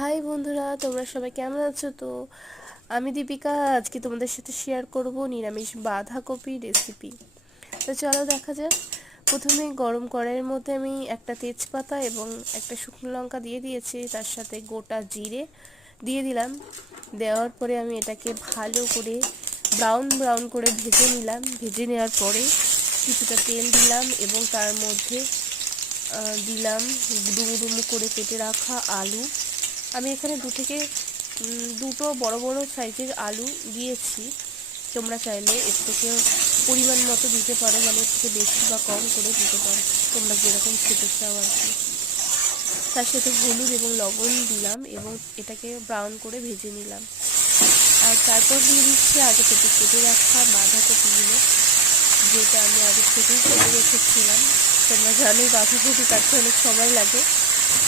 High বন্ধুরা, তোমরা সবাই কেমন আছো? তো আমি দীপিকা আজকে তোমাদের সাথে শেয়ার করব নিরামিষ বাঁধাকপি রেসিপি। তো চলো দেখা যাক। প্রথমে গরম কড়াইয়ের মধ্যে আমি একটা তেজপাতা এবং একটা শুকনো লঙ্কা দিয়ে দিয়েছি, তার সাথে গোটা জিরে দিয়ে দিলাম। দেওয়ার পরে আমি এটাকে ভালো করে ব্রাউন ব্রাউন করে ভেজে নিলাম। ভেজে নেওয়ার পরে কিছুটা তেল দিলাম এবং তার মধ্যে দিলাম ডুমো ডুমো করে কেটে রাখা আলু। আমি এখানে দুটো বড় বড় সাইজের আলু দিয়েছি। তোমরা চাইলে এর থেকেও পরিমাণ মতো দিতে পারো, মানে এর থেকে বেশি বা কম করে দিতে পারো, তোমরা যেরকম খেতে চাও আর কি। তার সাথে হলুদ এবং লবণ দিলাম এবং এটাকে ব্রাউন করে ভেজে নিলাম। আর তারপর দিয়ে দিচ্ছি আগে থেকে কেটে রাখা বাঁধাকপিগুলো, যেটা আমি আগে থেকেই কেটে রেখেছিলাম। তোমরা জানোই বাঁধাকপি কাটতে অনেক সময় লাগে,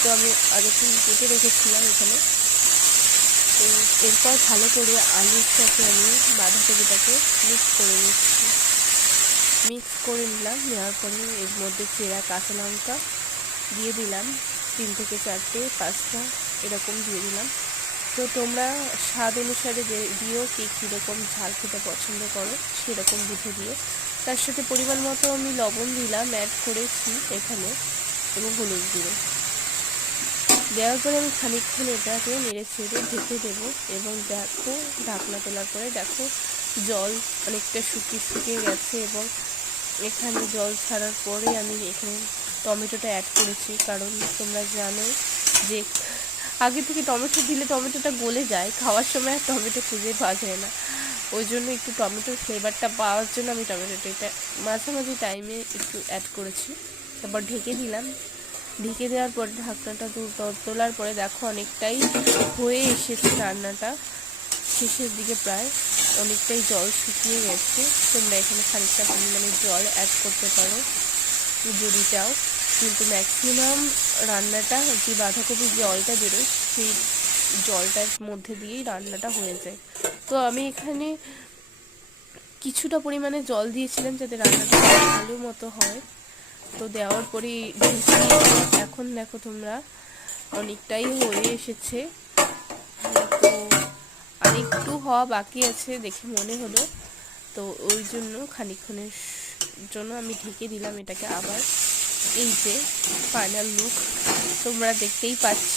তো আমি আগে থেকে কেটে রেখেছিলাম এখানে। তো এরপর ভালো করে আলুর সাথে আমি বাঁধাকপিটাকে মিক্স করে নিলাম। নেওয়ার পরে এর মধ্যে চেরা কাঁচা লঙ্কা দিয়ে দিলাম, 3 থেকে 4টে 5টা এরকম দিয়ে দিলাম। তো তোমরা স্বাদ অনুসারে দিও, কীরকম ঝাল খেতে পছন্দ করো সেরকম বুঝে দিও। তার সাথে পরিমাণ মতো আমি লবণ দিলাম, অ্যাড করেছি এখানে, এবং হলুদ গুঁড়ো দেওয়ার পরে আমি খানিকক্ষণ এটাকে নেড়ে ছেড়ে ঢেকে দেবো। এবং দেখো, ঢাকনা তোলার পরে দেখো জল অনেকটা শুকিয়ে গেছে, এবং এখানে জল ছাড়ার পরে আমি এখানে টমেটোটা অ্যাড করেছি। কারণ তোমরা জানো যে আগে থেকে টমেটো দিলে টমেটোটা গলে যায়, খাওয়ার সময় আর টমেটো খুঁজে পাওয়া যায় না। ওই জন্য একটু টমেটোর ফ্লেভারটা পাওয়ার জন্য আমি টমেটোটা এটা মাঝামাঝি টাইমে একটু অ্যাড করেছি। তারপর ঢেকে দিলাম। ঢেকে দেওয়ার পরে ঢাকনাটা তোলার পরে দেখো অনেকটাই হয়ে এসেছে রান্নাটা, শেষের দিকে প্রায় অনেকটাই জল শুকিয়ে গেছে। তোমরা এখানে খানিকটা পরিমাণে জল অ্যাড করতে পারো যদি চাও, কিন্তু ম্যাক্সিমাম রান্নাটা যে বাঁধাকপির জলটা বেরোয় সেই জলটার মধ্যে দিয়েই রান্নাটা হয়ে যায়। তো আমি এখানে কিছুটা পরিমাণে জল দিয়েছিলাম যাতে রান্নাটা ভালো মতো হয়। তো দেওয়ার পরে এখন দেখো তোমরা অনেকটাই হয়ে এসেছে। তো আর একটু হওয়া বাকি আছে দেখে মনে হলো, তো ওই জন্য খানিকক্ষণের জন্য আমি ঢেকে দিলাম এটাকে আবার। এই যে ফাইনাল লুক তোমরা দেখতেই পাচ্ছ,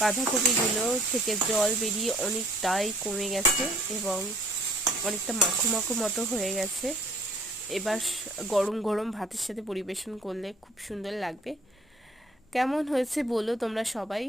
বাঁধাকপিগুলো থেকে জল বেরিয়ে অনেকটাই কমে গেছে এবং অনেকটা মাখো মাখো মতো হয়ে গেছে। এবার গরম গরম ভাতের সাথে পরিবেশন করলে খুব সুন্দর লাগবে। কেমন হয়েছে বলো তোমরা সবাই।